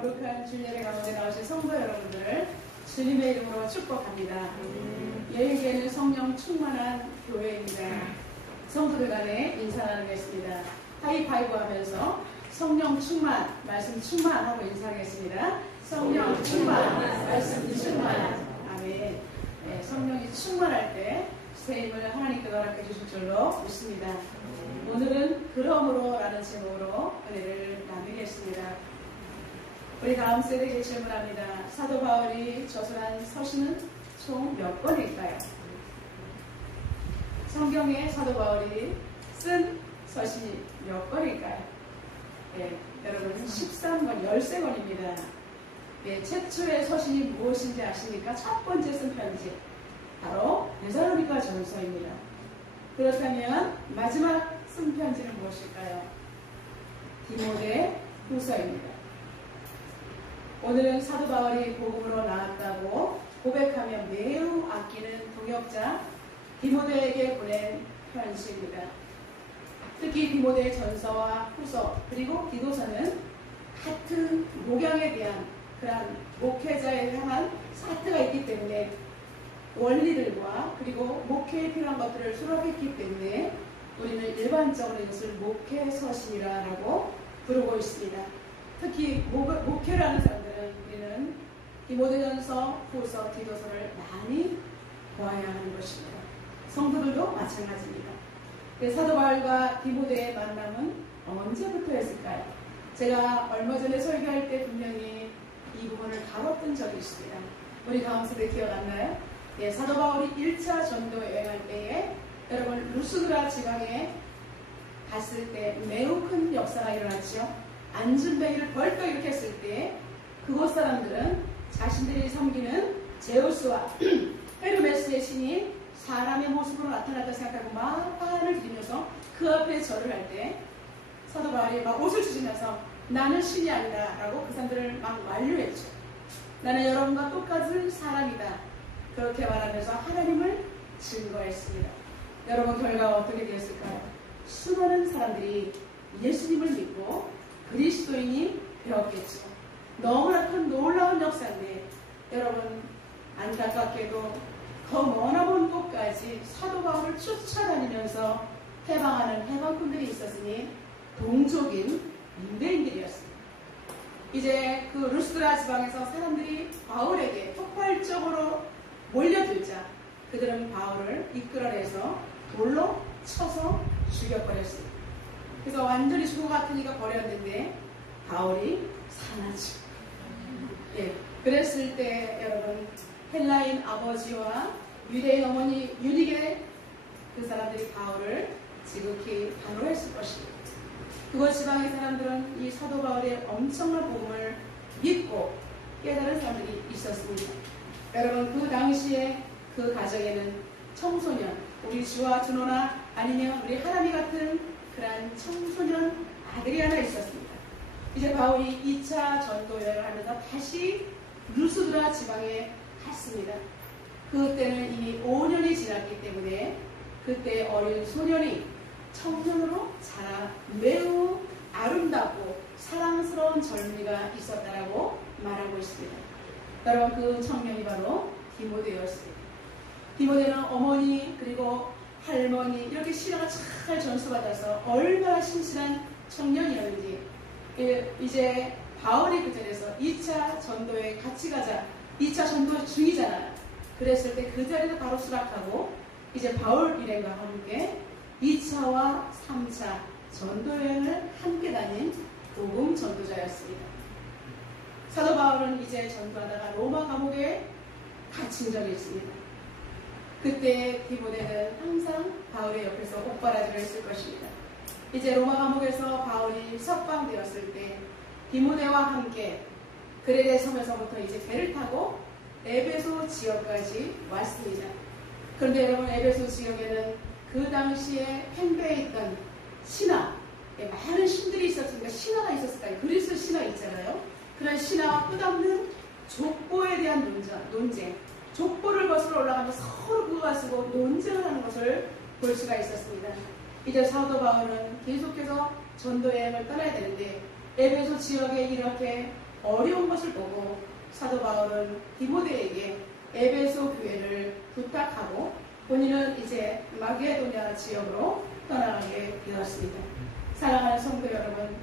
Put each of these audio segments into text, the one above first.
거룩한 주일예배 가운데 나오신 성도 여러분들을 주님의 이름으로 축복합니다. 여행계는 성령 충만한 교회입니다. 성도들 간에 인사 나누겠습니다. 하이파이브 하면서 성령 충만, 말씀 충만하고 인사하겠습니다. 성령 충만, 말씀 충만. 아멘. 네, 성령이 충만할 때 세임을 하나님께 허락해 주실 줄로 믿습니다. 오늘은 그러므로 라는 제목으로 은혜를 나누겠습니다. 우리 다음 세대에게 질문합니다. 사도 바울이 저술한 서신은 총 몇 권일까요? 성경에 사도 바울이 쓴 서신이 몇 권일까요? 네, 여러분 13권, 13권입니다. 네, 최초의 서신이 무엇인지 아십니까? 첫 번째 쓴 편지, 바로 데살로니가 전서입니다. 그렇다면 마지막 쓴 편지는 무엇일까요? 디모데 후서입니다. 오늘은 사도 바울이 복음으로 나왔다고 고백하며 매우 아끼는 동역자 디모데에게 보낸 편지입니다. 특히 디모데의 전서와 후서 그리고 디도서는 같은 목양에 대한 그러한 목회자에 향한 사트가 있기 때문에 원리들과 그리고 목회에 필요한 것들을 수록했기 때문에 우리는 일반적으로 이것을 목회서신이라고 부르고 있습니다. 특히 목회라는 사람들은 우리는 디모데전서, 후서, 디도서를 많이 보아야 하는 것입니다. 성도들도 마찬가지입니다. 사도 바울과 디모데의 만남은 언제부터 했을까요? 제가 얼마 전에 설교할 때 분명히 이 부분을 다뤘던 적이 있습니다. 우리 다음 세대 기억 안 나요? 예, 사도 바울이 1차 전도 여행할 때에 여러분 루스드라 지방에 갔을 때 매우 큰 역사가 일어났죠. 안전뱅이를 벌떡 일으켰을 때 그곳 사람들은 자신들이 섬기는 제우스와 헤르메스의 신이 사람의 모습으로 나타났다 생각하고 막 화를 들이면서 그 앞에 절을 할 때 사도 바울이 막 옷을 찢으면서 나는 신이 아니다 라고 그 사람들을 막 완료했죠. 나는 여러분과 똑같은 사람이다 그렇게 말하면서 하나님을 증거했습니다. 여러분 결과가 어떻게 되었을까요? 수많은 사람들이 예수님을 믿고 그리스도인이 되었겠죠. 너무나 큰 놀라운 역사인데 여러분 안타깝게도 더 머나먼 곳까지 사도 바울을 쫓아다니면서 해방하는 해방꾼들이 있었으니 동족인 유대인들이었습니다. 이제 그 루스드라 지방에서 사람들이 바울에게 폭발적으로 몰려들자 그들은 바울을 이끌어내서 돌로 쳐서 죽여버렸습니다. 그래서 완전히 죽어 같으니까 버렸는데 바울이 살았죠. 예, 그랬을 때 여러분 헬라인 아버지와 유대인 어머니 유디게 그 사람들이 바울을 지극히 반호했을 것입니다. 그곳 지방의 사람들은 이 사도 바울의 엄청난 복음을 믿고 깨달은 사람들이 있었습니다. 여러분 그 당시에 그 가정에는 청소년, 우리 주와 준호나 아니면 우리 하나미 같은 그러한 청소년 아들이 하나 있었습니다. 이제 바울이 2차 전도 여행을 하면서 다시 루스드라 지방에 갔습니다. 그때는 이미 5년이 지났기 때문에 그때 어린 소년이 청년으로 자라 매우 아름답고 사랑스러운 젊은이가 있었다라고 말하고 있습니다. 여러분 그 청년이 바로 디모데였습니다. 디모데는 어머니 그리고 할머니 이렇게 신앙을 잘 전수받아서 얼마나 신실한 청년이었는지 이제 바울이 그 자리에서 2차 전도에 같이 가자 2차 전도 중이잖아요. 그랬을 때 그 자리에서 바로 수락하고 이제 바울 일행과 함께 2차와 3차 전도여행을 함께 다닌 복음 전도자였습니다. 사도 바울은 이제 전도하다가 로마 감옥에 갇힌 적이 있습니다. 그때 디모데는 항상 바울의 옆에서 옥바라지를 했을 것입니다. 이제 로마 감옥에서 바울이 석방되었을 때 디모데와 함께 그레데 섬에서부터 이제 배를 타고 에베소 지역까지 왔습니다. 그런데 여러분 에베소 지역에는 그 당시에 팽배해 있던 신화, 많은 신들이 있었으니까 신화가 있었을까요? 그리스 신화 있잖아요. 그런 신화와 끝없는 족보에 대한 논쟁, 족보를 거슬러 올라가면서 서로 그거 가지고 논쟁을 하는 것을 볼 수가 있었습니다. 이제 사도 바울은 계속해서 전도 여행을 떠나야 되는데 에베소 지역에 이렇게 어려운 것을 보고 사도 바울은 디모데에게 에베소 교회를 부탁하고 본인은 이제 마게도냐 지역으로 떠나가게 되었습니다. 사랑하는 성도 여러분,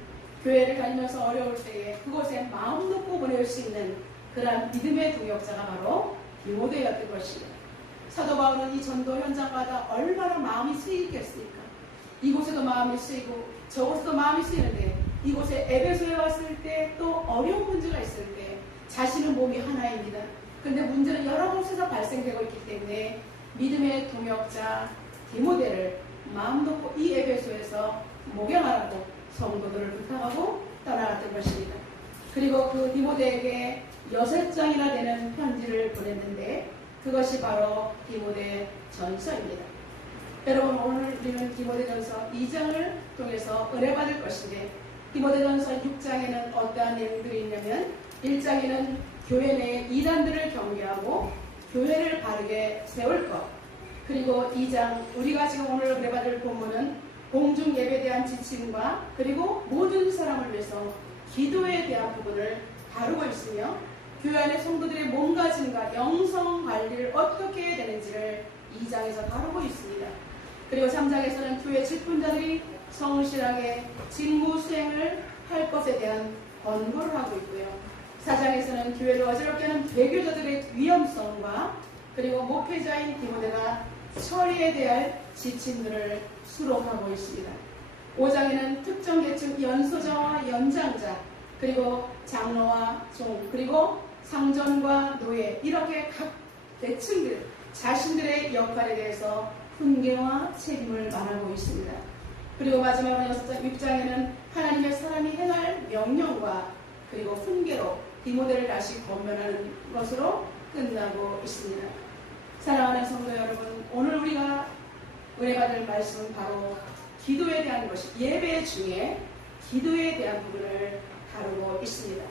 교회를 다니면서 어려울 때에 그곳에 마음 놓고 보낼 수 있는 그러한 믿음의 동역자가 바로 디모데였던 것입니다. 사도 바울은 이 전도 현장마다 얼마나 마음이 쓰이겠습니까? 이곳에도 마음이 쓰이고 저곳에도 마음이 쓰이는데 이곳에 에베소에 왔을 때 또 어려운 문제가 있을 때 자신은 몸이 하나입니다. 그런데 문제는 여러 곳에서 발생되고 있기 때문에 믿음의 동역자 디모데를 마음 놓고 이 에베소에서 목양하라고 성도들을 부탁하고 떠나갔던 것입니다. 그리고 그 디모데에게 6장이나 되는 편지를 보냈는데 그것이 바로 디모데 전서입니다. 여러분, 오늘 우리는 디모데 전서 2장을 통해서 은혜 받을 것인데 디모데 전서 6장에는 어떠한 내용들이 있냐면 1장에는 교회 내 이단들을 경계하고 교회를 바르게 세울 것, 그리고 2장 우리가 지금 오늘 은혜 받을 본문은 공중 예배에 대한 지침과 그리고 모든 사람을 위해서 기도에 대한 부분을 다루고 있으며 교회 안의 성도들의 몸가짐과 영성 관리를 어떻게 해야 되는지를 2장에서 다루고 있습니다. 그리고 3장에서는 교회 직분자들이 성실하게 직무 수행을 할 것에 대한 권고를 하고 있고요. 4장에서는 교회를 어지럽게 하는 배교자들의 위험성과 그리고 목회자인 디모데가 처리에 대한 지침들을 수록하고 있습니다. 5장에는 특정 계층 연소자와 연장자, 그리고 장로와 종, 그리고 상전과 노예, 이렇게 각 계층들 자신들의 역할에 대해서 훈계와 책임을 말하고 있습니다. 그리고 마지막으로 6장에는 하나님의 사람이 행할 명령과 그리고 훈계로 디모데를 다시 권면하는 것으로 끝나고 있습니다. 사랑하는 성도 여러분, 오늘 우리가 은혜 받을 말씀은 바로 기도에 대한 것이, 예배 중에 기도에 대한 부분을 다루고 있습니다.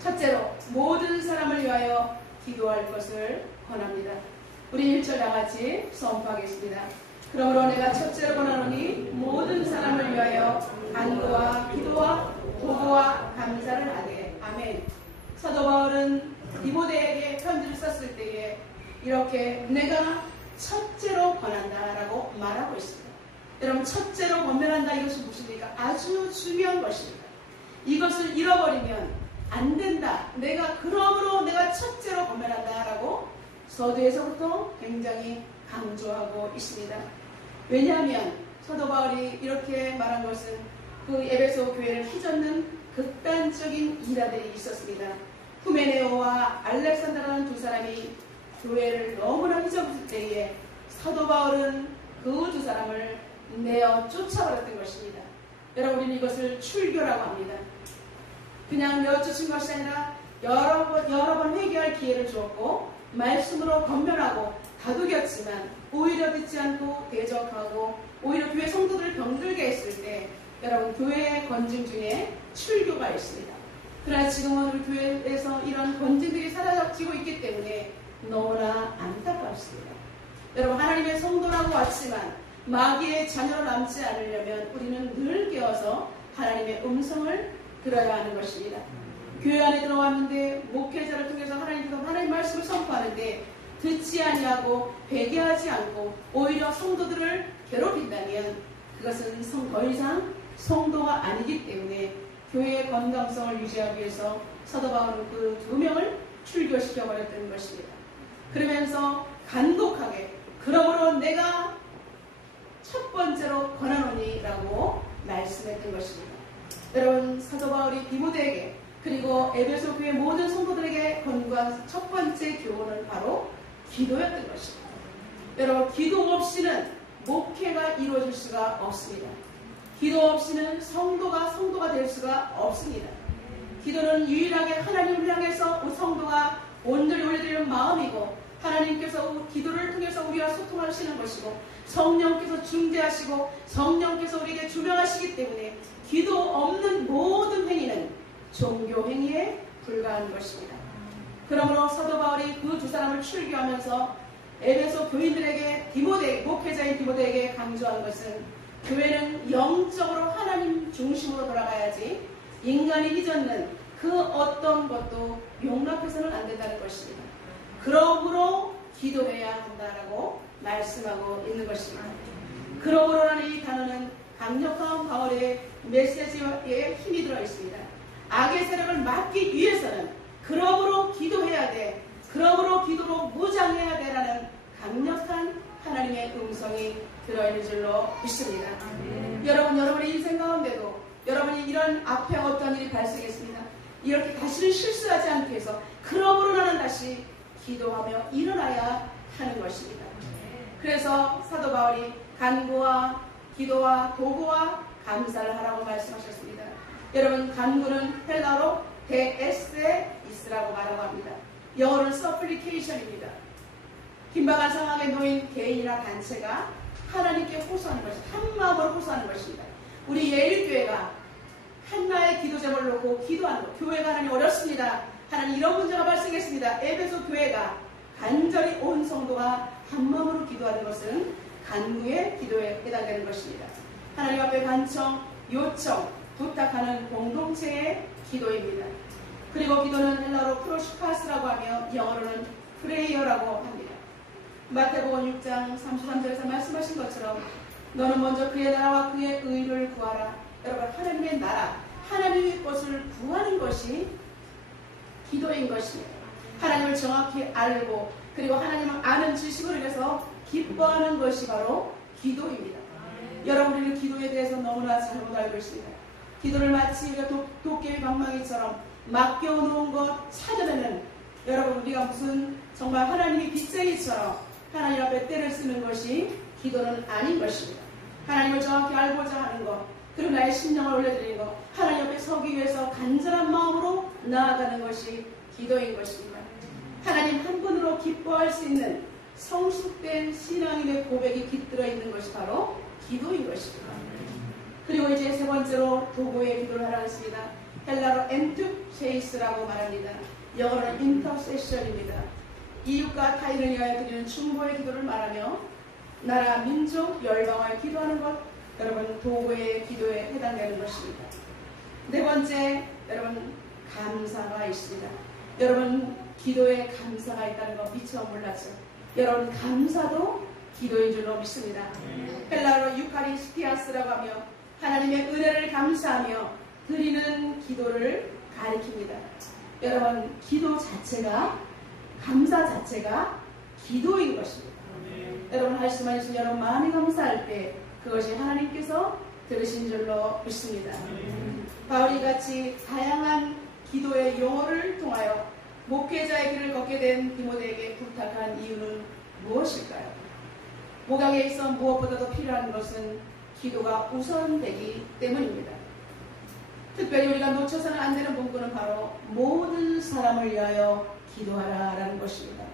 첫째로 모든 사람을 위하여 기도할 것을 권합니다. 우리 1절 다같이 선포하겠습니다. 그러므로 내가 첫째로 권하노니 모든 사람을 위하여 간구와 기도와 보고와 감사를 하되. 아멘. 사도 바울은 디모데에게 편지를 썼을 때에 이렇게 내가 첫째로 권한다라고 말하고 있습니다. 여러분, 첫째로 권면한다, 이것이 무엇입니까? 아주 중요한 것입니다. 이것을 잃어버리면 안 된다. 그러므로 내가 첫째로 권면한다라고 서두에서부터 굉장히 강조하고 있습니다. 왜냐하면 사도 바울이 이렇게 말한 것은 그 에베소 교회를 휘젓는 극단적인 일화들이 있었습니다. 후메네오와 알렉산더라는 두 사람이 교회를 너무나 휘저었을 때에 사도 바울은 그 두 사람을 내어 쫓아버렸던 것입니다. 여러분, 우리는 이것을 출교라고 합니다. 그냥 내어 쫓은 것이 아니라 여러 번 회개할 기회를 주었고 말씀으로 권면하고 다독였지만 오히려 듣지 않고 대적하고 오히려 교회 성도들을 병들게 했을 때 여러분, 교회의 권징 중에 출교가 있습니다. 그러나 지금은 우리 교회에서 이런 권징들이 사라지고 있기 때문에 너무나 안타깝습니다. 여러분, 하나님의 성도라고 왔지만 마귀의 자녀로 남지 않으려면 우리는 늘 깨어서 하나님의 음성을 들어야 하는 것입니다. 교회 안에 들어왔는데 목회자를 통해서 하나님 말씀을 선포하는데 듣지 아니하고 회개하지 않고 오히려 성도들을 괴롭힌다면 그것은 더 이상 성도가 아니기 때문에 교회의 건강성을 유지하기 위해서 사도 바울은 그 2명을 출교시켜버렸던 것입니다. 그러면서 간곡하게 그러므로 내가 첫 번째로 권하노니라고 말씀했던 것입니다. 여러분, 사도 바울이 디모데에게 그리고 에베소 교회 모든 성도들에게 권고한 첫 번째 교훈은 바로 기도였던 것입니다. 여러분, 기도 없이는 목회가 이루어질 수가 없습니다. 기도 없이는 성도가 될 수가 없습니다. 기도는 유일하게 하나님을 향해서 성도가 온전히 올려드리는 마음이고 하나님께서 기도를 통해서 우리와 소통하시는 것이고 성령께서 중재하시고 성령께서 우리에게 조명하시기 때문에 기도 없는 모든 행위는 종교 행위에 불과한 것입니다. 그러므로 사도 바울이 그 두 사람을 출교하면서 에베소 교인들에게 목회자인 디모데에게 강조한 것은 교회는 영적으로 하나님 중심으로 돌아가야지 인간이 빚었는 그 어떤 것도 용납해서는 안 된다는 것입니다. 그러므로 기도해야 한다라고 말씀하고 있는 것입니다. 그러므로라는 이 단어는 강력한 바울의 메시지에 힘이 들어 있습니다. 악의 세력을 막기 위해서는 그러므로 기도해야 돼. 그러므로 기도로 무장해야 돼라는 강력한 하나님의 음성이 들어있는 줄로 믿습니다. 여러분의 인생 가운데도 여러분이 이런 앞에 어떤 일이 발생했습니다. 이렇게 다시는 실수하지 않기 위해서 그러므로 나는 다시 기도하며 일어나야 하는 것입니다. 그래서 사도 바울이 간구와 기도와 도구와 감사를 하라고 말씀하셨습니다. 여러분, 간구는 헬라어로 데에세 이스라고 말하고 합니다. 영어로는 supplication입니다. 긴박한 상황에 놓인 개인이나 단체가 하나님께 호소하는 것입니다. 한 마음으로 호소하는 것입니다. 우리 예일교회가 한나의 기도 제목을 놓고 기도하는 것. 교회가 하나님 어렵습니다. 하나님 이런 문제가 발생했습니다. 에베소 교회가 간절히 온 성도가 한 마음으로 기도하는 것은 간구의 기도에 해당되는 것입니다. 하나님 앞에 간청, 요청, 부탁하는 공동체의 기도입니다. 그리고 기도는 헬라어로 프로시카스라고 하며 영어로는 프레이어라고 합니다. 마태복음 6장 33절에서 말씀하신 것처럼 너는 먼저 그의 나라와 그의 의를 구하라. 여러분, 하나님의 나라, 하나님의 것을 구하는 것이 기도인 것입니다. 하나님을 정확히 알고 그리고 하나님을 아는 지식으로 인해서 기뻐하는 것이 바로 기도입니다. 여러분들은 기도에 대해서 너무나 잘못 알고 있습니다. 기도를 마치 우리가 도깨비 방망이처럼 맡겨놓은 것 찾아내는, 여러분, 우리가 무슨 정말 하나님의 빚쟁이처럼 하나님 앞에 때를 쓰는 것이 기도는 아닌 것입니다. 하나님을 정확히 알고자 하는 것, 그리고 나의 심령을 올려드리는 것, 하나님 앞에 서기 위해서 간절한 마음으로 나아가는 것이 기도인 것입니다. 하나님 한 분으로 기뻐할 수 있는 성숙된 신앙인의 고백이 깃들어 있는 것이 바로 기도인 것입니다. 그리고 이제 세 번째로 도구의 기도를 하라 했습니다. 헬라로 엔투체이스라고 말합니다. 영어로는 인터세션입니다. 이웃과 타인을 위하여 드리는 중보의 기도를 말하며 나라, 민족, 열방을 기도하는 것, 여러분, 도구의 기도에 해당되는 것입니다. 네 번째, 여러분, 감사가 있습니다. 여러분, 기도에 감사가 있다는 거 미처 몰랐죠. 여러분, 감사도 기도인 줄로 믿습니다. 헬라어로 유카리스티아스라고 하며 하나님의 은혜를 감사하며 드리는 기도를 가리킵니다. 여러분, 기도 자체가, 감사 자체가 기도인 것입니다. 여러분, 할 수만 있으면 여러분 마음이 감사할 때 그것이 하나님께서 들으신 줄로 믿습니다. 바울이 같이 다양한 기도의 용어를 통하여 목회자의 길을 걷게 된 디모데에게 부탁한 이유는 무엇일까요? 목양에 있어 무엇보다도 필요한 것은 기도가 우선되기 때문입니다. 특별히 우리가 놓쳐서는 안 되는 문구는 바로 모든 사람을 위하여 기도하라라는 것입니다.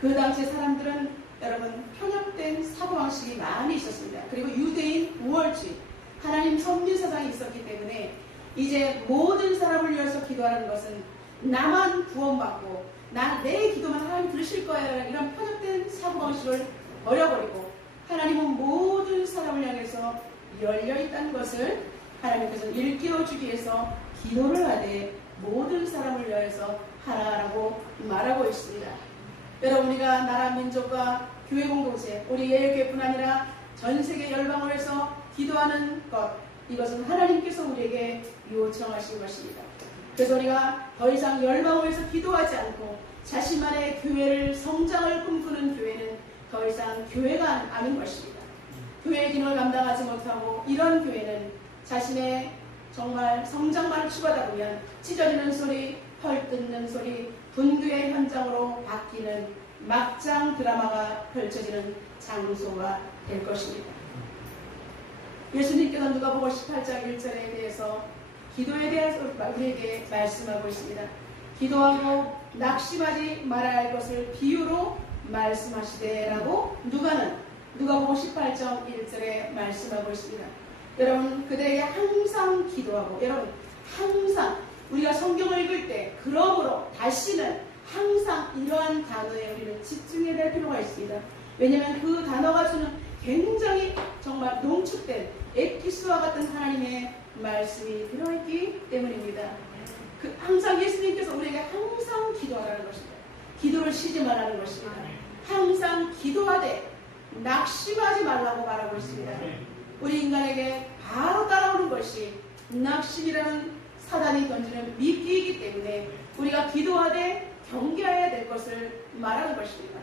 그 당시 사람들은 여러분 편협된 사고방식이 많이 있었습니다. 그리고 유대인 우월주의, 하나님 선민 사상이 있었기 때문에 이제 모든 사람을 위해서 기도하는 것은 나만 구원받고 내 기도만 하나님 들으실 거야, 이런 편협된 사고방식을 버려버리고 하나님은 모든 사람을 향해서 열려있다는 것을 하나님께서 일깨워주기 위해서 기도를 하되 모든 사람을 위해서 하라라고 말하고 있습니다. 여러분, 우리가 나라, 민족과 교회 공동체, 우리 예일교회뿐 아니라 전 세계 열방을 위해서 기도하는 것, 이것은 하나님께서 우리에게 요청하신 것입니다. 그래서 우리가 더 이상 열방을 위해서 기도하지 않고 자신만의 교회를, 성장을 꿈꾸는 교회는 더 이상 교회가 아닌 것입니다. 교회의 기능을 감당하지 못하고 이런 교회는 자신의 정말 성장만을 추구하다 보면 찢어지는 소리, 헐뜯는 소리, 분교의 현장으로 바뀌는 막장 드라마가 펼쳐지는 장소가 될 것입니다. 예수님께서 누가복음 18장 1절에 대해서 기도에 대해서 우리에게 말씀하고 있습니다. 기도하고 낙심하지 말아야 할 것을 비유로 말씀하시되라고 누가복음 18장 1절에 말씀하고 있습니다. 여러분, 그들에게 항상 기도하고, 여러분, 항상 우리가 성경을 읽을 때 그러므로 다시는 항상 이러한 단어에 우리는 집중해야 될 필요가 있습니다. 왜냐하면 그 단어가 주는 굉장히 정말 농축된 에피스와 같은 하나님의 말씀이 들어있기 때문입니다. 항상 예수님께서 우리에게 항상 기도하라는 것입니다. 기도를 쉬지 말라는 것입니다. 항상 기도하되 낙심하지 말라고 말하고 있습니다. 우리 인간에게 바로 따라오는 것이 낙심이라는 사단이 던지는 미끼이기 때문에 우리가 기도하되 경계해야 될 것을 말하는 것입니다.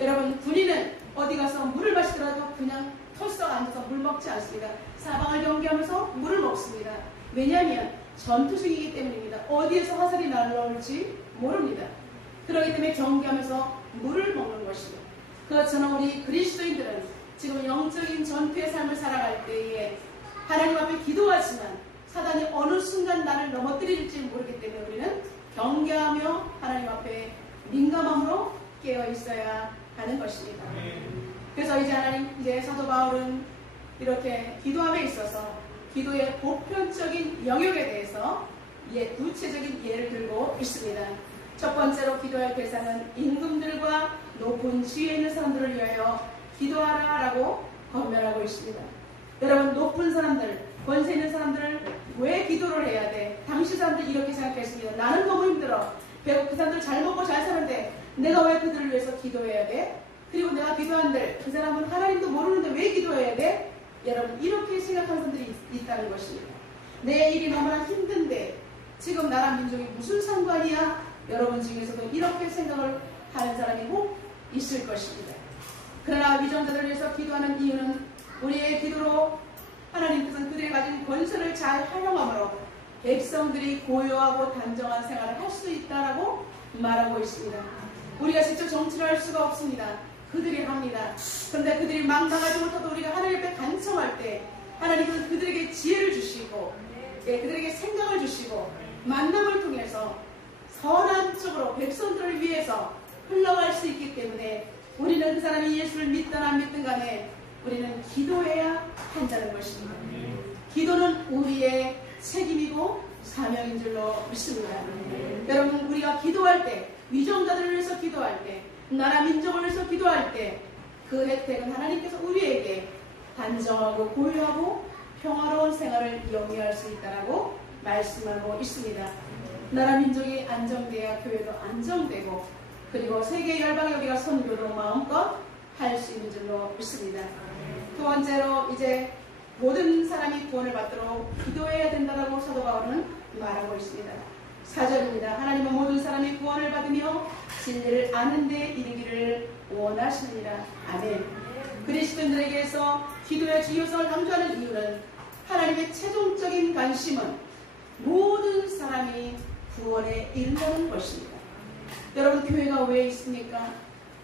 여러분, 군인은 어디 가서 물을 마시더라도 그냥 털썩 앉아서 물 먹지 않습니다. 사방을 경계하면서 물을 먹습니다. 왜냐하면 전투 중이기 때문입니다. 어디에서 화살이 날아올지 모릅니다. 그렇기 때문에 경계하면서 물을 먹는 것입니다. 그것처럼 우리 그리스도인들은 지금 영적인 전투의 삶을 살아갈 때에 하나님 앞에 기도하지만 사단이 어느 순간 나를 넘어뜨릴지 모르기 때문에 우리는 경계하며 하나님 앞에 민감함으로 깨어 있어야 하는 것입니다. 그래서 이제 사도 바울은 이렇게 기도함에 있어서 기도의 보편적인 영역에 대해서 구체적인 예를 들고 있습니다. 첫 번째로 기도할 대상은 임금들과 높은 지위에 있는 사람들을 위하여 기도하라라고 권면하고 있습니다. 여러분, 높은 사람들, 권세 있는 사람들을 왜 기도를 해야 돼? 당시 사람들이 이렇게 생각했습니다. 나는 너무 힘들어. 배고 그 사람들 잘 먹고 잘 사는데 내가 왜 그들을 위해서 기도해야 돼? 그리고 내가 기도한들 그 사람은 하나님도 모르는데 왜 기도해야 돼? 여러분, 이렇게 생각하는 사람들이 있다는 것입니다. 내 일이 너무나 힘든데 지금 나라 민족이 무슨 상관이야? 여러분 중에서도 이렇게 생각을 하는 사람이 꼭 있을 것입니다. 그러나 위정자들을 위해서 기도하는 이유는 우리의 기도로 하나님께서는 그들이 가진 권세를 잘 활용함으로 백성들이 고요하고 단정한 생활을 할 수 있다라고 말하고 있습니다. 우리가 직접 정치를 할 수가 없습니다. 그들이 합니다. 그런데 그들이 망당하지 못하도 우리가 하나님 앞에 간청할 때 하나님은 그들에게 지혜를 주시고 그들에게 생각을 주시고 만남을 통해서 선한 쪽으로 백성들을 위해서 흘러갈 수 있기 때문에 우리는 그 사람이 예수를 믿든 안 믿든 간에 우리는 기도해야 한다는 것입니다. 기도는 우리의 책임이고 사명인 줄로 믿습니다. 여러분, 우리가 기도할 때, 위정자들을 위해서 기도할 때, 나라 민족을 위해서 기도할 때 그 혜택은 하나님께서 우리에게 단정하고 고요하고 평화로운 생활을 영위할 수 있다고 말씀하고 있습니다. 나라 민족이 안정돼야 교회도 안정되고 그리고 세계 열방에 우리가 선교도 마음껏 할 수 있는 줄로 믿습니다. 두 번째로 이제 모든 사람이 구원을 받도록 기도해야 된다고 사도 바울은 말하고 있습니다. 4절입니다. 하나님은 모든 사람이 구원을 받으며 진리를 아는 데 이르기를 원하시느니라. 아멘. 그리스도인들에게서 기도의 중요성을 강조하는 이유는 하나님의 최종적인 관심은 모든 사람이 구원에 이른다는 것입니다. 여러분, 교회가 왜 있습니까?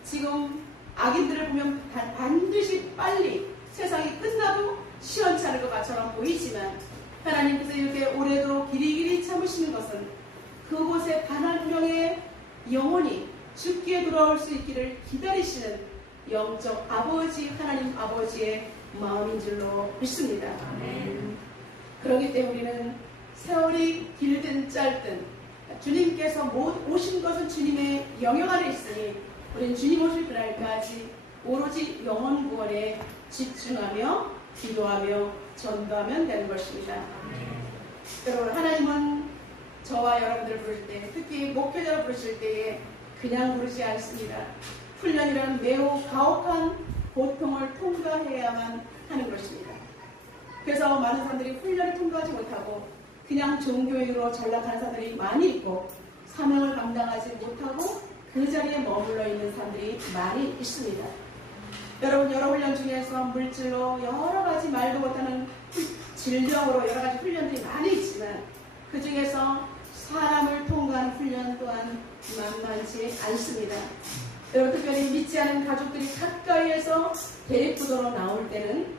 지금 악인들을 보면 반드시 빨리 세상이 끝나도 시원찮을 것처럼 보이지만 하나님께서 이렇게 오래도록 길이길이 참으시는 것은 그곳에 단 한 명의 영혼이 죽기에 돌아올 수 있기를 기다리시는 영적 아버지, 하나님 아버지의 마음인 줄로 믿습니다. 그렇기 때문에 우리는 세월이 길든 짧든 주님께서 오신 것은 주님의 영역 안에 있으니 우리는 주님 오실 그날까지 오로지 영혼 구원에 집중하며 기도하며 전도하면 되는 것입니다. 여러분, 하나님은 저와 여러분들을 부르실 때, 특히 목회자를 부르실 때에 그냥 부르지 않습니다. 훈련이라는 매우 가혹한 고통을 통과해야만 하는 것입니다. 그래서 많은 사람들이 훈련을 통과하지 못하고 그냥 종교인으로 전락하는 사람들이 많이 있고 사명을 감당하지 못하고 그 자리에 머물러 있는 사람들이 많이 있습니다. 여러분, 여러 훈련 중에서 물질로 여러 가지 말도 못하는 질병으로 여러 가지 훈련들이 많이 있지만 그 중에서 사람을 통과하는 훈련 또한 만만치 않습니다. 여러분, 특별히 믿지 않은 가족들이 가까이에서 대립구도로 나올 때는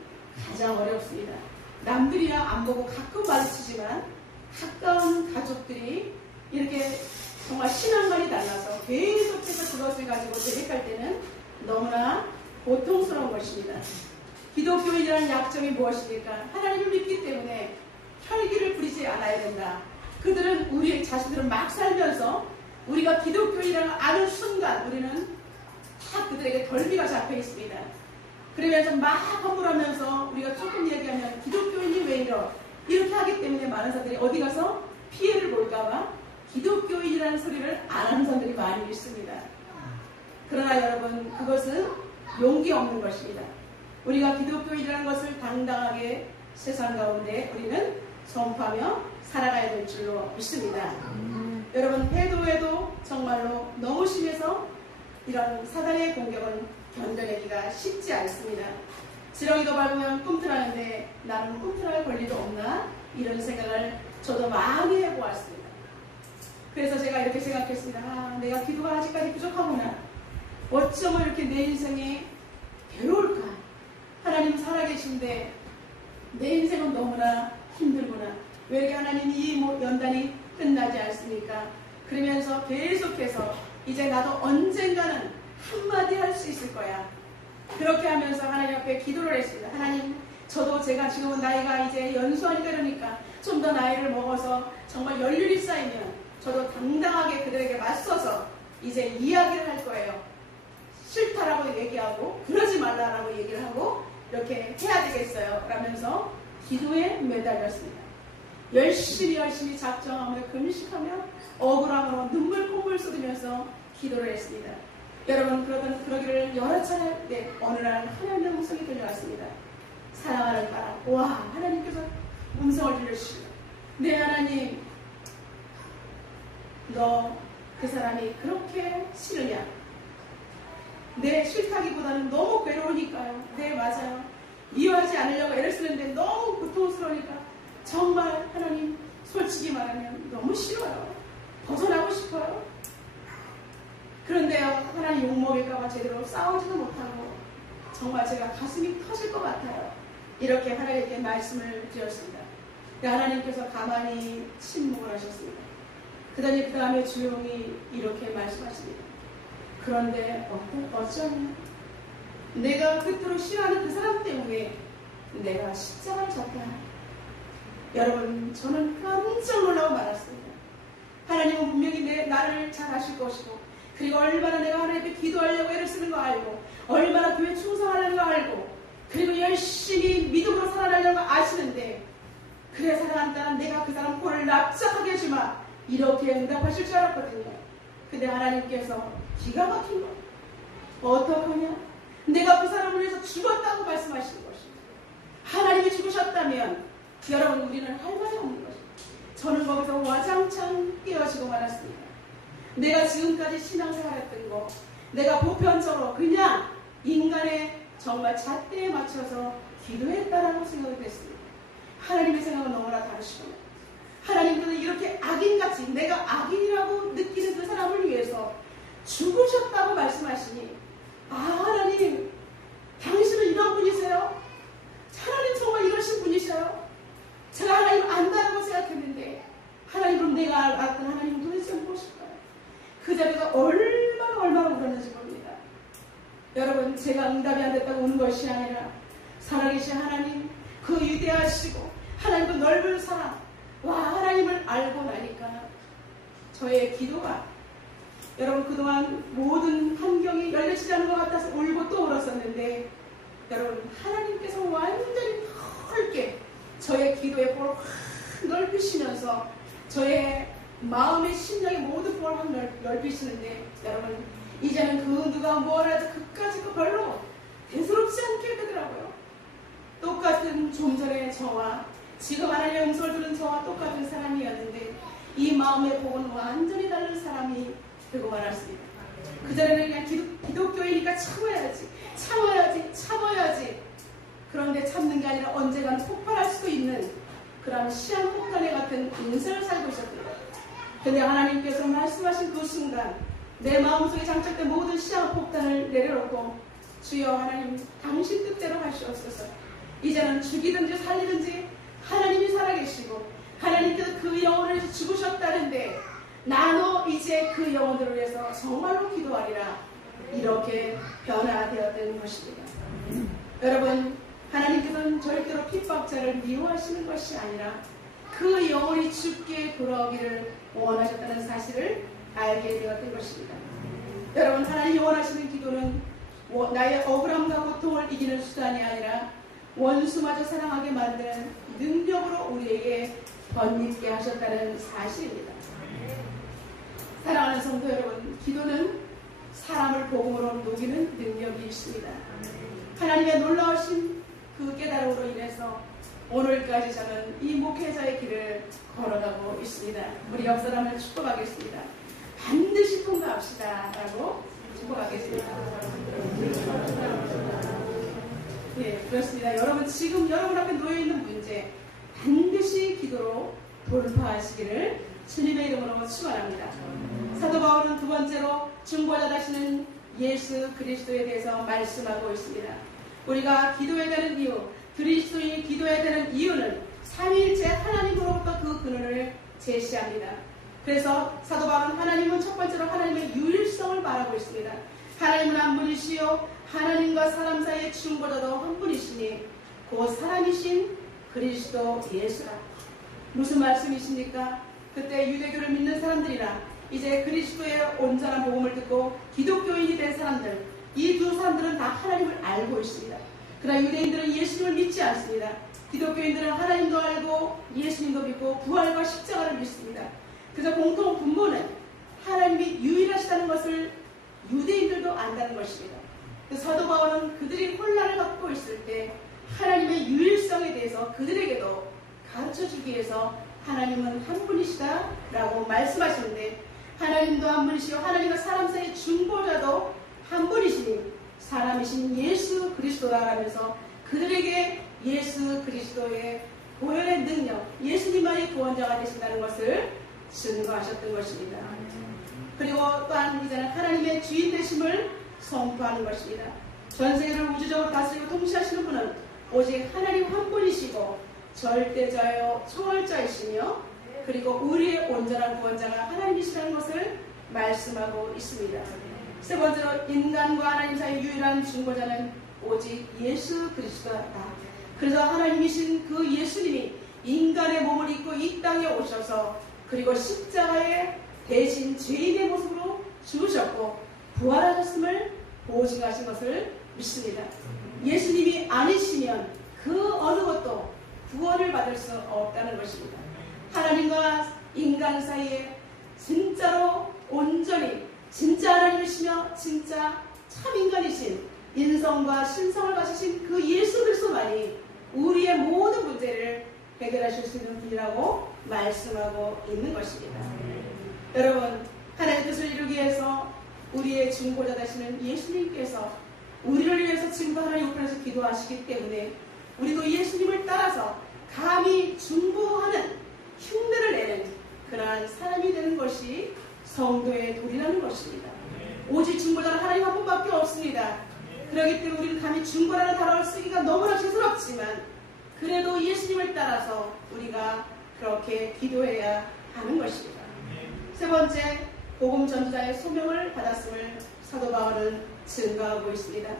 가장 어렵습니다. 남들이야 안 보고 가끔 마주치지만 가까운 가족들이 이렇게 정말 신앙관이 달라서 계속해서 그것을 가지고 대립할 때는 너무나 고통스러운 것입니다. 기독교인이라는 약점이 무엇입니까? 하나님을 믿기 때문에 혈기를 부리지 않아야 된다. 그들은 우리 자신들은 막 살면서 우리가 기독교인이라는 아는 순간 우리는 다 그들에게 덜미가 잡혀 있습니다. 그러면서 막 허물하면서 우리가 조금 얘기하면 기독교인이 왜 이러? 이렇게 하기 때문에 많은 사람들이 어디 가서 피해를 볼까봐 기독교인이라는 소리를 안 하는 사람들이 많이 있습니다. 그러나 여러분, 그것은 용기 없는 것입니다. 우리가 기독교인이라는 것을 당당하게 세상 가운데 우리는 선포하며 살아가야 될 줄로 믿습니다. 여러분, 해도 정말로 너무 심해서 이런 사단의 공격은 견뎌내기가 쉽지 않습니다. 지렁이도 밟으면 꿈틀하는데 나는 꿈틀할 권리도 없나? 이런 생각을 저도 많이 해보았습니다. 그래서 제가 이렇게 생각했습니다. 내가 기도가 아직까지 부족하구나. 어쩌면 이렇게 내 인생이 괴로울까? 하나님 살아계신데 내 인생은 너무나 힘들구나. 왜 이렇게 하나님이 이 연단이 끝나지 않습니까? 그러면서 계속해서 이제 나도 언젠가는 한마디 할 수 있을 거야. 그렇게 하면서 하나님 앞에 기도를 했습니다. 하나님, 저도 제가 지금 나이가 이제 연수하니까 그러니까 좀 더 나이를 먹어서 정말 연륜이 쌓이면 저도 당당하게 그들에게 맞서서 이제 이야기를 할 거예요. 싫다라고 얘기하고 그러지 말라라고 얘기를 하고 이렇게 해야 되겠어요. 라면서 기도에 매달렸습니다. 열심히 작정하며 금식하며 억울함으로 눈물 콧물 쏟으면서 기도를 했습니다. 여러분, 그러기를 여러 차례 어느 날 하나님의 음성이 들려왔습니다. 사랑하는 딸아, 와, 하나님께서 음성을 들려주시고, 네 하나님, 너 그 사람이 그렇게 싫으냐? 네, 싫다기보다는 너무 괴로우니까요. 네, 맞아요. 미워하지 않으려고 애를 쓰는데 너무 고통스러우니까 정말 하나님, 솔직히 말하면 너무 싫어요. 벗어나고 싶어요. 그런데요, 하나님 욕먹일까봐 제대로 싸우지도 못하고 정말 제가 가슴이 터질 것 같아요. 이렇게 하나님께 말씀을 드렸습니다. 하나님께서 가만히 침묵을 하셨습니다. 그 다음에 조용히 이렇게 말씀하십니다. 그런데 어쩌냐? 내가 그토록 싫어하는 그 사람 때문에 내가 십자가를 졌다. 여러분, 저는 깜짝 놀라고 말았습니다. 하나님은 분명히 나를 잘 아실 것이고, 그리고 얼마나 내가 하나님 앞에 기도하려고 애를 쓰는 거 알고, 얼마나 교회 충성하려는 거 알고, 그리고 열심히 믿음으로 살아가려는 거 아시는데, 그래 사랑한다는 내가 그 사람 꼴을 납작하게 해주마, 이렇게 응답하실 줄 알았거든요. 근데 하나님께서 기가 막힌 거, 어떡하냐? 내가 그 사람을 위해서 죽었다고 말씀하시는 것입니다. 하나님이 죽으셨다면 여러분, 우리는 할 말이 없는 것입니다. 저는 거기서 와장창 깨어지고 말았습니다. 내가 지금까지 신앙생활했던 거, 내가 보편적으로 그냥 인간의 정말 잣대에 맞춰서 기도했다라고 생각을 했습니다. 하나님의 생각은 너무나 다르시고, 하나님께서 이렇게 악인같이 내가 악인이라고 느끼는 그 사람을 위해서 죽으셨다고 말씀하시니, 아, 하나님, 당신은 이런 분이세요? 하나님 정말 이러신 분이셔요? 제가 하나님 안다라고 생각했는데, 하나님, 그럼 내가 알았던 하나님은 도대체 무엇일까요? 그 자리가 얼마나 울었는지 모릅니다. 여러분, 제가 응답이 안 됐다고 우는 것이 아니라 살아계신 하나님, 그 위대하시고 하나님 그 넓은 사랑, 와, 하나님을 알고 나니까 저의 기도가, 여러분, 그동안 모든 환경이 열려지지 않은 것 같아서 울고 또 울었었는데, 여러분, 하나님께서 완전히 넓게 저의 기도의 볼을 확 넓히시면서 저의 마음의 심령의 모든 볼을 확 넓히시는데, 여러분, 이제는 그 누가 뭘 해도 그까짓 거 별로 대수롭지 않게 되더라고요. 똑같은 좀 전에 저와 지금 하나님의 음성을 들은 저와 똑같은 사람이었는데, 이 마음의 복은 완전히 다른 사람이 되고 말았습니다. 그전에는 그냥 기독교이니까 참아야지. 그런데 참는 게 아니라 언젠가는 폭발할 수도 있는 그런 시한폭탄에 같은 인생을 살고 있었습니다. 근데 하나님께서 말씀하신 그 순간 내 마음속에 장착된 모든 시한폭탄을 내려놓고, 주여 하나님, 당신 뜻대로 하시옵소서. 이제는 죽이든지 살리든지 하나님이 살아계시고, 하나님께서 그 영혼을 위해서 죽으셨다는데 나도 이제 그 영혼들을 위해서 정말로 기도하리라. 이렇게 변화되었던 것입니다. 여러분, 하나님께서는 절대로 핍박자를 미워하시는 것이 아니라 그 영혼이 죽게 돌아오기를 원하셨다는 사실을 알게 되었던 것입니다. 여러분, 하나님이 원하시는 기도는 나의 억울함과 고통을 이기는 수단이 아니라 원수마저 사랑하게 만드는 능력으로 우리에게 번입게 하셨다는 사실입니다. 사랑하는 성도 여러분, 기도는 사람을 복음으로 녹이는 능력이 있습니다. 하나님의 놀라우신 그 깨달음으로 인해서 오늘까지 저는 이 목회자의 길을 걸어가고 있습니다. 우리 옆 사람을 축복하겠습니다. 반드시 통과합시다 라고 축복하겠습니다. 네, 그렇습니다. 여러분, 지금 여러분 앞에 놓여있는 문제 반드시 기도로 돌파하시기를 주님의 이름으로 축원합니다. 사도 바울은 두 번째로 중보자 되시는 예수 그리스도에 대해서 말씀하고 있습니다. 우리가 기도해야 되는 이유, 그리스도인이 기도해야 되는 이유는 삼위일체 하나님으로부터 그 근원을 제시합니다. 그래서 사도 바울은 하나님은 첫 번째로 하나님의 유일성을 말하고 있습니다. 하나님은 한 분이시요 하나님과 사람 사이의 중보자도 한 분이시니 곧 사람이신 그리스도 예수라. 무슨 말씀이십니까? 그때 유대교를 믿는 사람들이나 이제 그리스도의 온전한 복음을 듣고 기독교인이 된 사람들, 이 두 사람들은 다 하나님을 알고 있습니다. 그러나 유대인들은 예수님을 믿지 않습니다. 기독교인들은 하나님도 알고 예수님도 믿고 부활과 십자가를 믿습니다. 그래서 공통 분모는 하나님이 유일하시다는 것을 유대인들도 안다는 것입니다. 사도 바울은 그들이 혼란을 갖고 있을 때 하나님의 유일성에 대해서 그들에게도 가르쳐주기 위해서 하나님은 한 분이시다 라고 말씀하시는데, 하나님도 한 분이시요 하나님과 사람 사이의 중보자도 한 분이시니 사람이신 예수 그리스도라라면서 그들에게 예수 그리스도의 보혈의 능력, 예수님만이 구원자가 되신다는 것을 증거하셨던 것입니다. 그리고 또한 이제는 하나님의 주인 되심을 선포하는 것입니다. 전세계를 우주적으로 다스리고 통치하시는 분은 오직 하나님 한 분이시고 절대자요 초월자이시며 그리고 우리의 온전한 구원자가 하나님이시라는 것을 말씀하고 있습니다. 세 번째로 인간과 하나님 사이의 유일한 중보자는 오직 예수 그리스도다. 그래서 하나님이신 그 예수님이 인간의 몸을 입고 이 땅에 오셔서 그리고 십자가에 대신 죄인의 모습으로 죽으셨고 부활하셨음을 보증하신 것을 믿습니다. 예수님이 아니시면 그 어느 것도 구원을 받을 수 없다는 것입니다. 하나님과 인간 사이에 진짜로 온전히 진짜 하나님이시며 진짜 참 인간이신 인성과 신성을 가지신 그 예수 그리스도만이 우리의 모든 문제를 해결하실 수 있는 분이라고 말씀하고 있는 것입니다. 여러분, 하나님의 뜻을 이루기 위해서 우리의 중보자 되시는 예수님께서 우리를 위해서 지금도 하나님 우편에서 기도하시기 때문에 우리도 예수님을 따라서 감히 중보하는 흉내를 내는 그러한 사람이 되는 것이 성도의 도리라는 것입니다. 오직 중보자는 하나님 한 분밖에 없습니다. 그렇기 때문에 우리는 감히 중보라는 단어를 쓰기가 너무나 죄스럽지만 그래도 예수님을 따라서 우리가 그렇게 기도해야 하는 것입니다. 세 번째, 복음 전도자의 소명을 받았음을 사도 바울은 증거하고 있습니다.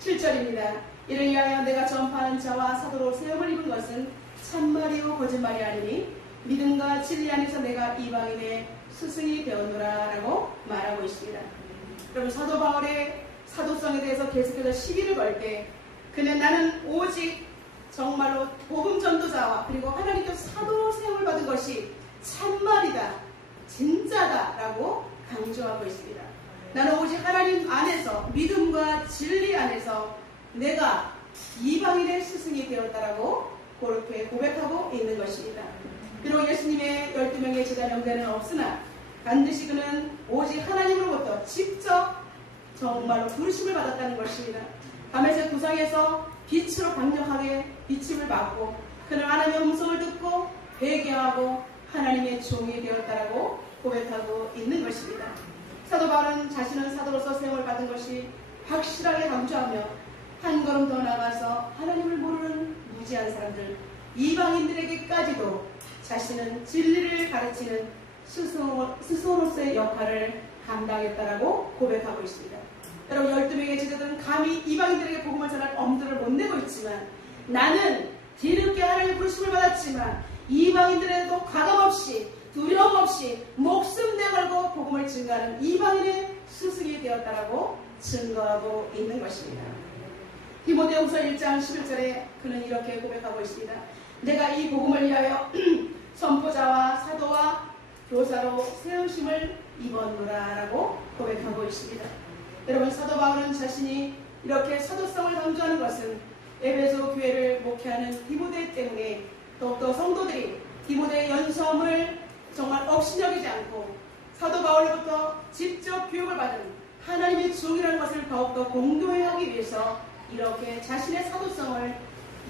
7절입니다. 이를 위하여 내가 전파하는 자와 사도로 세움을 입은 것은 참말이요 거짓말이 아니니 믿음과 진리 안에서 내가 이방인의 스승이 되었노라 라고 말하고 있습니다. 여러분, 사도 바울의 사도성에 대해서 계속해서 시비를 걸 때 그는 나는 오직 정말로 복음 전도자와 그리고 하나님께 사도로 세움을 받은 것이 참말이다, 진짜다 라고 강조하고 있습니다. 나는 오직 하나님 안에서 믿음과 진리 안에서 내가 이방인의 스승이 되었다라고 그렇게 고백하고 있는 것입니다. 비록 예수님의 12명의 제자 명단은 없으나 반드시 그는 오직 하나님으로부터 직접 정말로 부르심을 받았다는 것입니다. 밤에서 구상에서 빛으로 강력하게 비침을 받고 그는 하나님의 음성을 듣고 회개하고 하나님의 종이 되었다라고 고백하고 있는 것입니다. 사도 바울은 자신은 사도로서 세움을 받은 것이 확실하게 강조하며 한 걸음 더 나가서 하나님을 모르는 무지한 사람들, 이방인들에게까지도 자신은 진리를 가르치는 스승으로서의 역할을 감당했다라고 고백하고 있습니다. 여러분, 12명의 제자들은 감히 이방인들에게 복음을 전할 엄두를 못 내고 있지만 나는 뒤늦게 하나님의 부르심을 받았지만 이방인들에게도 가감없이 두려움 없이 목숨 내걸고 복음을 증거하는 이방인의 스승이 되었다라고 증거하고 있는 것입니다. 디모데후서 1장 11절에 그는 이렇게 고백하고 있습니다. 내가 이 복음을 위하여 선포자와 사도와 교사로 세우심을 입었노라라고 고백하고 있습니다. 여러분, 사도 바울은 자신이 이렇게 사도성을 강조하는 것은 에베소 교회를 목회하는 디모데 때문에 더욱더 성도들이 디모데의 연수함을 정말 업신여기지 않고 사도 바울로부터 직접 교육을 받은 하나님의 종이라는 것을 더욱더 공고히 하기 위해서 이렇게 자신의 사도성을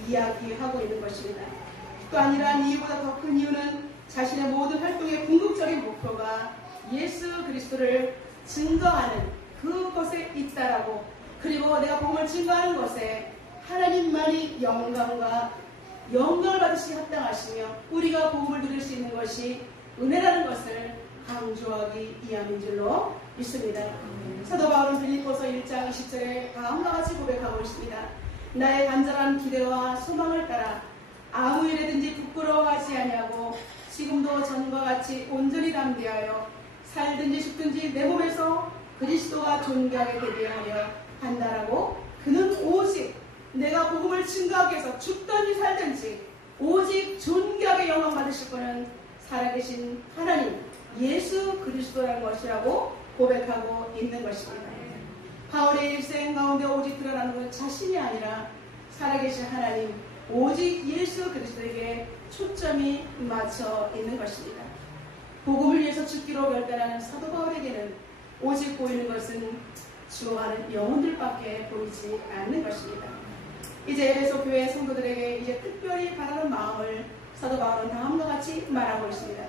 이야기하고 있는 것입니다. 또한 이러한 이유보다 더 큰 이유는 자신의 모든 활동의 궁극적인 목표가 예수 그리스도를 증거하는 그것에 있다라고, 그리고 내가 복음을 증거하는 것에 하나님만이 영광을 받으시기 합당하시며 우리가 복음을 누릴 수 있는 것이 은혜라는 것을 강조하기 위함인 줄로 믿습니다. 사도 바울은 빌립보서 1장 20절에 다음과 같이 고백하고 있습니다. 나의 간절한 기대와 소망을 따라 아무 일에든지 부끄러워하지 아니하고 지금도 전과 같이 온전히 담대하여 살든지 죽든지 내 몸에서 그리스도와 존귀하게 되게 하려 한다라고, 그는 오직 내가 복음을 증거하기 위해서 죽든지 살든지 오직 존귀하게 영광 받으실 분은 살아계신 하나님 예수 그리스도라는 것이라고 고백하고 있는 것입니다. 바울의 일생 가운데 오직 드러나는 건 자신이 아니라 살아계신 하나님 오직 예수 그리스도에게 초점이 맞춰 있는 것입니다. 복음을 위해서 죽기로 결단하는 사도 바울에게는 오직 보이는 것은 죽어가는 영혼들밖에 보이지 않는 것입니다. 이제 에베소 교회 성도들에게 이제 특별히 바라는 마음을 사도 바울은 다음과 같이 말하고 있습니다.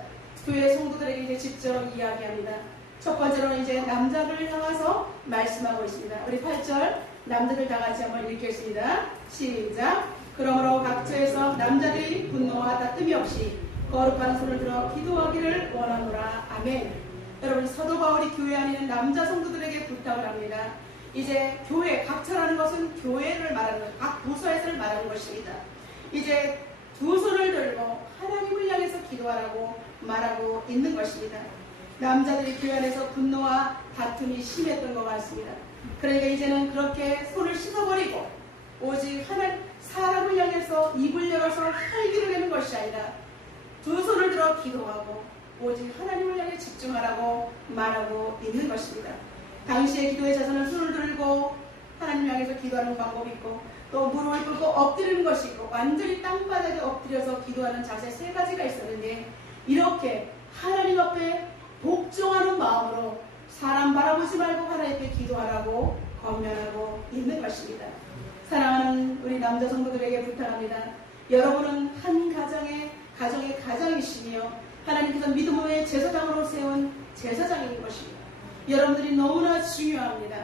교회 성도들에게 이제 직접 이야기합니다. 첫 번째로는 이제 남자들을 향해서 말씀하고 있습니다. 우리 8절 남자들 다 같이 한번 읽겠습니다. 시작. 그러므로 각처에서 남자들이 분노와 다툼이 없이 거룩한 손을 들어 기도하기를 원하노라. 아멘. 여러분, 사도 바울이 교회 안에 있는 남자 성도들에게 부탁을 합니다. 이제 교회, 각처라는 것은 교회를 말하는, 각 부서에서를 말하는 것입니다. 이제 두 손을 들고 하나님을 향해서 기도하라고 말하고 있는 것입니다. 남자들이 교회 안에서 분노와 다툼이 심했던 것 같습니다. 그러니까 이제는 그렇게 손을 씻어버리고 오직 사람을 향해서 입을 열어서 활기를 내는 것이 아니라 두 손을 들어 기도하고 오직 하나님을 향해 집중하라고 말하고 있는 것입니다. 당시의 기도의 자세는 손을 들고 하나님 향해서 기도하는 방법이 있고, 또 무릎을 꿇고 엎드리는 것이 있고, 완전히 땅바닥에 엎드려서 기도하는 자세 세 가지가 있었는데, 이렇게 하나님 앞에 복종하는 마음으로 사람 바라보지 말고 하나님께 기도하라고 권면하고 있는 것입니다. 사랑하는 우리 남자 성도들에게 부탁합니다. 여러분은 한 가정의 가장이시며 하나님께서 믿음의 제사장으로 세운 제사장인 것입니다. 여러분들이 너무나 중요합니다.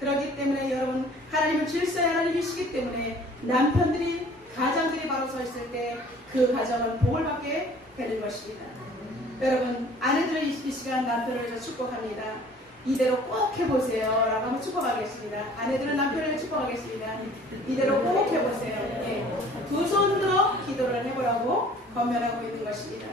그렇기 때문에 여러분, 하나님은 질서의 하나님이시기 때문에 남편들이, 가장들이 바로 서 있을 때 그 가정은 복을 받게 되는 것입니다. 여러분, 아내들은 이 시간 남편을 위해서 축복합니다. 이대로 꼭 해보세요 라고 한번 축복하겠습니다. 아내들은 남편을 축복하겠습니다. 이대로 꼭 해보세요. 네. 두 손으로 기도를 해보라고 권면하고 있는 것입니다.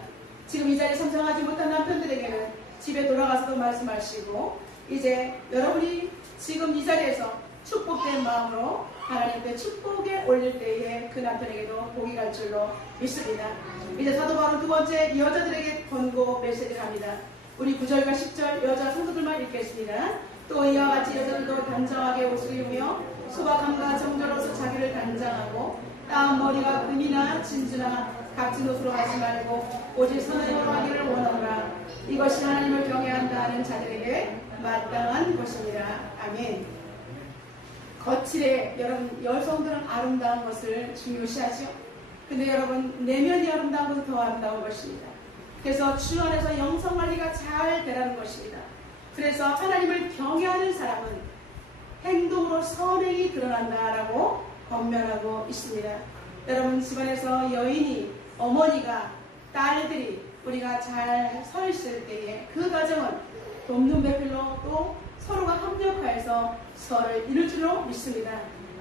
지금 이 자리에 참석하지 못한 남편들에게는 집에 돌아가서도 말씀하시고, 이제 여러분이 지금 이 자리에서 축복된 마음으로 하나님께 축복에 올릴 때에 그 남편에게도 복이 갈 줄로 믿습니다. 이제 사도 바울은 두 번째 여자들에게 권고 메시지를 합니다. 우리 9절과 10절 여자 성도들만 읽겠습니다. 또 이와 같이 여자들도 단정하게 옷을 입으며 소박함과 정절로서 자기를 단장하고 따은 머리와 금이나 진주나 값진 옷으로 하지 말고 오직 선행으로 하기를 원하노라. 이것이 하나님을 경외한다 하는 자들에게 마땅한 것입니다. 아멘. 거칠에 여러분, 여성들은 아름다운 것을 중요시하죠. 근데 여러분, 내면이 아름다운 것은 더 아름다운 것입니다. 그래서 주 안에서 영성관리가 잘 되라는 것입니다. 그래서 하나님을 경외하는 사람은 행동으로 선행이 드러난다라고 권면하고 있습니다. 여러분, 집안에서 여인이, 어머니가, 딸들이 우리가 잘 서 있을 때에 그 가정은 돕는 배필로 또 서로가 협력하여서 서로를 이룰 줄로 믿습니다.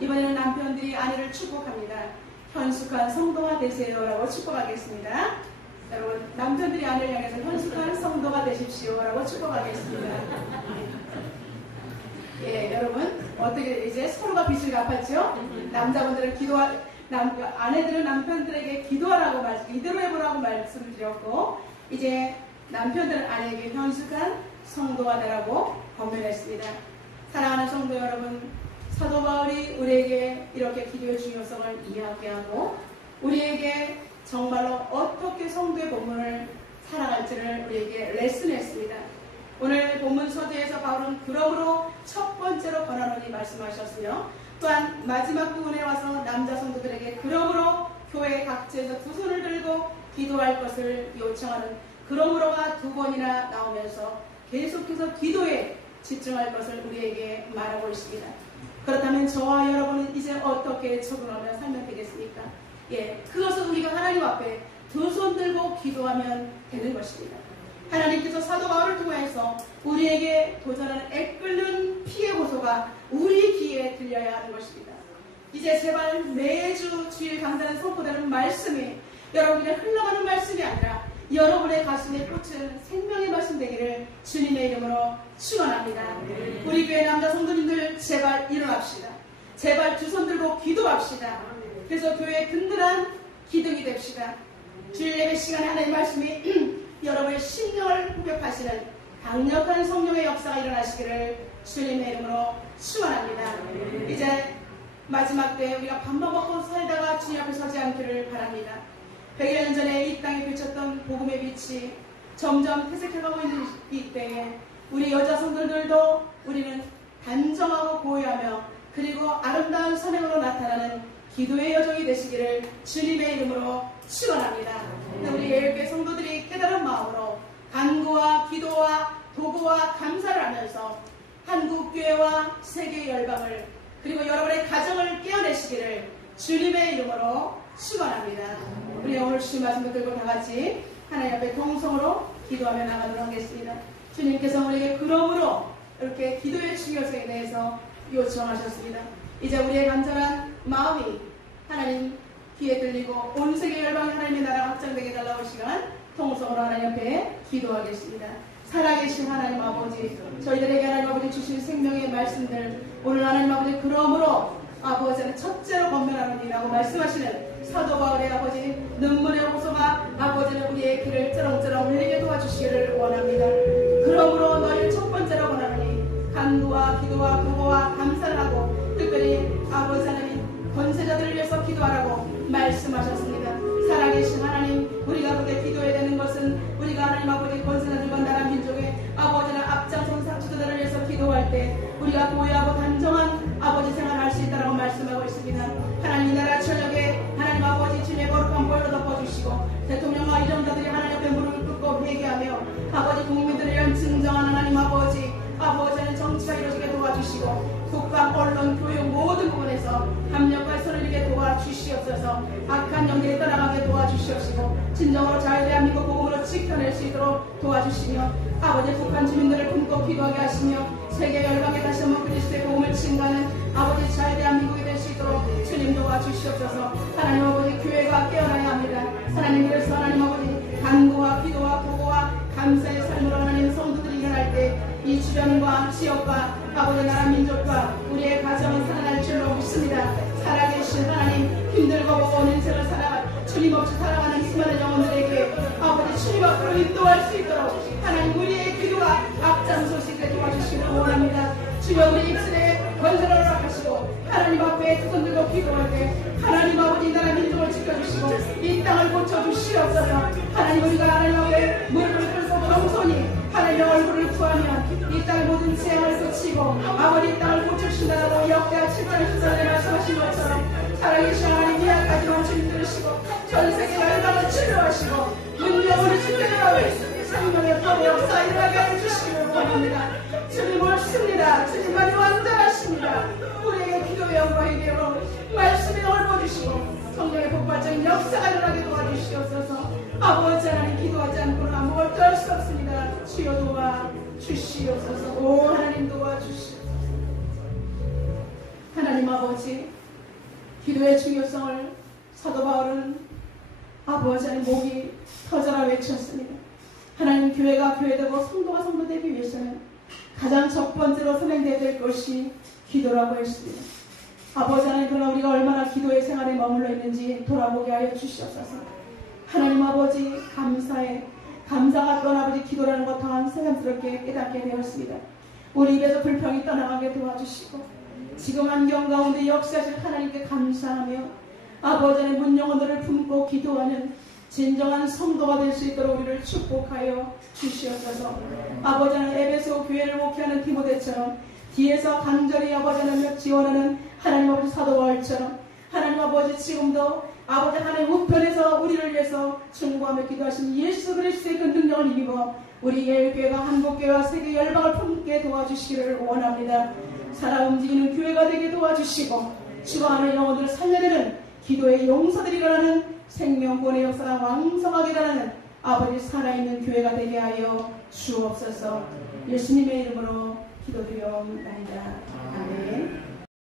이번에는 남편들이 아내를 축복합니다. 현숙한 성도가 되세요라고 축복하겠습니다. 여러분, 남편들이 아내를 향해서 현숙한 성도가 되십시오라고 축복하겠습니다. 예, 여러분, 어떻게 이제 서로가 빚을 갚았죠? 남자분들은 아내들은 남편들에게 기도하라고 이대로 해보라고 말씀을 드렸고, 이제 남편들은 아내에게 현숙한 성도가 되라고 권면했습니다. 사랑하는 성도 여러분, 사도 바울이 우리에게 이렇게 기도의 중요성을 이야기하고 우리에게 정말로 어떻게 성도의 본문을 살아갈지를 우리에게 레슨했습니다. 오늘 본문 서두에서 바울은 그러므로 첫 번째로 권하노니 말씀하셨으며 또한 마지막 부분에 와서 남자 성도들에게 그러므로 교회 각지에서 두 손을 들고 기도할 것을 요청하는 그러므로가 두 번이나 나오면서 계속해서 기도에 집중할 것을 우리에게 말하고 있습니다. 그렇다면 저와 여러분은 이제 어떻게 적응하며 살면 되겠습니까? 그것은 우리가 하나님 앞에 두 손 들고 기도하면 되는 것입니다. 하나님께서 사도 바울을 통해서 우리에게 도전하는 애끓는 피의 호소가 우리 귀에 들려야 하는 것입니다. 이제 제발 매주 주일 강단에 선포되는 말씀이 여러분의 흘러가는 말씀이 아니라 여러분의 가슴에 꽂힌 생명의 말씀 되기를 주님의 이름으로 축원합니다. 우리 교회 남자 성도님들 제발 일어납시다. 제발 두 손 들고 기도합시다. 그래서 교회의 든든한 기둥이 됩시다. 주일 예배 시간에 하나님의 말씀이 여러분의 심령을 후벼파시는 강력한 성령의 역사가 일어나시기를 주님의 이름으로 축원합니다. 이제 마지막 때 우리가 밥만 먹고 살다가 주님 앞에 서지 않기를 바랍니다. 100여 년 전에 이 땅에 비쳤던 복음의 빛이 점점 퇴색해가고 있는 이 때에 우리 여자 성도들도 우리는 단정하고 고요하며 그리고 아름다운 선행으로 나타나는 기도의 여정이 되시기를 주님의 이름으로 축원합니다. 우리 예일교회 성도들이 깨달은 마음으로 간구와 기도와 도구와 감사를 하면서 한국교회와 세계 열방을 그리고 여러분의 가정을 깨어내시기를 주님의 이름으로 축원합니다. 우리 오늘 주님 말씀을 들고 다 같이 하나님 앞에 동성으로 기도하며 나가도록 하겠습니다. 주님께서 우리에게 그러므로 이렇게 기도의 중요성에 대해서 요청하셨습니다. 이제 우리의 간절한 마음이 하나님 귀에 들리고 온 세계 열방의 하나님의 나라가 확장되게 달라고 시간 통성으로 하나님 앞에 기도하겠습니다. 살아계신 하나님 아버지, 저희들에게 하나님 아버지 주신 생명의 말씀들 오늘 하나님 아버지 그러므로 아버지는 첫째로 권면하노니라고 말씀하시는 사도 바울의 아버지 눈물의 호소가 아버지는 우리의 귀를 쩌렁쩌렁 울리게 도와주시기를 원합니다. 그러므로 너희를 첫 번째로 권하노니 간구와 기도와 도구와 감사를 하고 특별히 아버지 하나님 권세자들을 위해서 기도하라고 말씀하셨습니다. 살아계신 하나님, 우리가 그렇게 기도해야 되는 것은 우리가 하나님 아버지 권세자들과 나라 민족의 아버지나 앞장선 지도자를 위해서 기도할 때 우리가 고요하고 단정한 아버지 생활을 할 수 있다고 말씀하고 있습니다. 하나님 나라 저녁에 하나님 아버지 주님의 거룩한 보혈로 덮어주시고 대통령과 이정자들이 하나님 앞에 무릎을 꿇고 회개하며 아버지 국민들을 위한 증정한 하나님 아버지는 정치가 이루어지게 도와주시고 국가, 언론, 교육 모든 부분에서 협력과 손을 이루게 도와주시옵소서. 악한 영들이 떠나가게 도와주시옵시고 진정으로 자유대한민국 복음으로 지켜낼 수 있도록 도와주시며 아버지 북한 주민들을 품고 기도하게 하시며 세계 열방에 다시 한번 그리스도의 복음을 증가하는 아버지 자유대한민국이 될 수 있도록 주님 도와주시옵소서. 하나님 아버지 교회가 깨어나야 합니다. 하나님 그래서 하나님 아버지 간구와 기도와 도구와 감사의 삶으로 하나님 성도들이 일어날 때 이 주변과 지역과 아버지 나라 민족과 우리의 가정은 살아날 줄로 믿습니다. 살아계신 하나님 힘들고 버거운 인생을 살아가 주님 없이 살아가는 수많은 영혼들에게 아버지 주님 앞으로 인도할 수 있도록 하나님 우리의 기도가 앞장서시게 도와주시기를 원합니다. 주여 우리 입술에 건설을 허락하시고 하나님 앞에 두 손 들고 기도할 때 하나님 아버지 나라 민족을 지켜주시고 이 땅을 고쳐주시옵소서. 하나님 우리가 하나님 앞에 무릎을 꿇고 겸손히 하나님의 얼굴을 구하면 이 땅의 모든 재앙을 고치고 아버지 이 땅을 고쳐주신다고 역대하 7장 14절에 말씀하신 것처럼 살아계신 하나님 이하까지만 주님 들으시고 전 세계 열방을 치료하시고 문명을 지켜나가고 있습니다. 생명의 법의 역사 일어나게 해주시기를 원합니다. 주님 옳습니다. 주님만이 완전하십니다. 우리에게 기도의 영광이 되어 말씀에 넓어주시고 성령의 폭발적인 역사가 일어나게 도와주시옵소서. 아버지 하나님 기도하지 않고는 아무것도 할 수 없습니다. 주여 도와주시옵소서. 오 하나님 도와주시옵소서. 하나님 아버지 기도의 중요성을 사도 바울은 아버지 하나님 목이 터져라 외쳤습니다. 하나님 교회가 교회되고 성도가 성도되기 위해서는 가장 첫 번째로 선행되어야 될 것이 기도라고 했습니다. 아버지 하나님 그러나 우리가 얼마나 기도의 생활에 머물러 있는지 돌아보게 하여 주시옵소서. 하나님 아버지 감사에 감사가 떠나 아버지 기도라는 것 또한 새삼스럽게 깨닫게 되었습니다. 우리 입에서 불평이 떠나가게 도와주시고 지금 환경 가운데 역사하실 하나님께 감사하며 아버지 안에 문영혼들을 품고 기도하는 진정한 성도가 될 수 있도록 우리를 축복하여 주시옵소서. 아버지 하나님 에베소 교회를 목회하는 디모데처럼 뒤에서 간절히 아버지 하나님 지원하는 하나님 아버지 사도 바울처럼 하나님 아버지 지금도 아버지 하나님 우편에서 우리를 위해서 충고하며 기도하신 예수 그리스도의 그 능력을 힘입어 우리 예일교회가 한국교회와 세계 열방을 품게 도와주시기를 원합니다. 살아 움직이는 교회가 되게 도와주시고 죽어가는 영혼들을 살려내는 기도의 용사들이 일어나는 생명권의 역사가 왕성하게 일어나는 아버지 살아있는 교회가 되게 하여 주옵소서. 예수님의 이름으로 기도드려옵나이다. 아멘.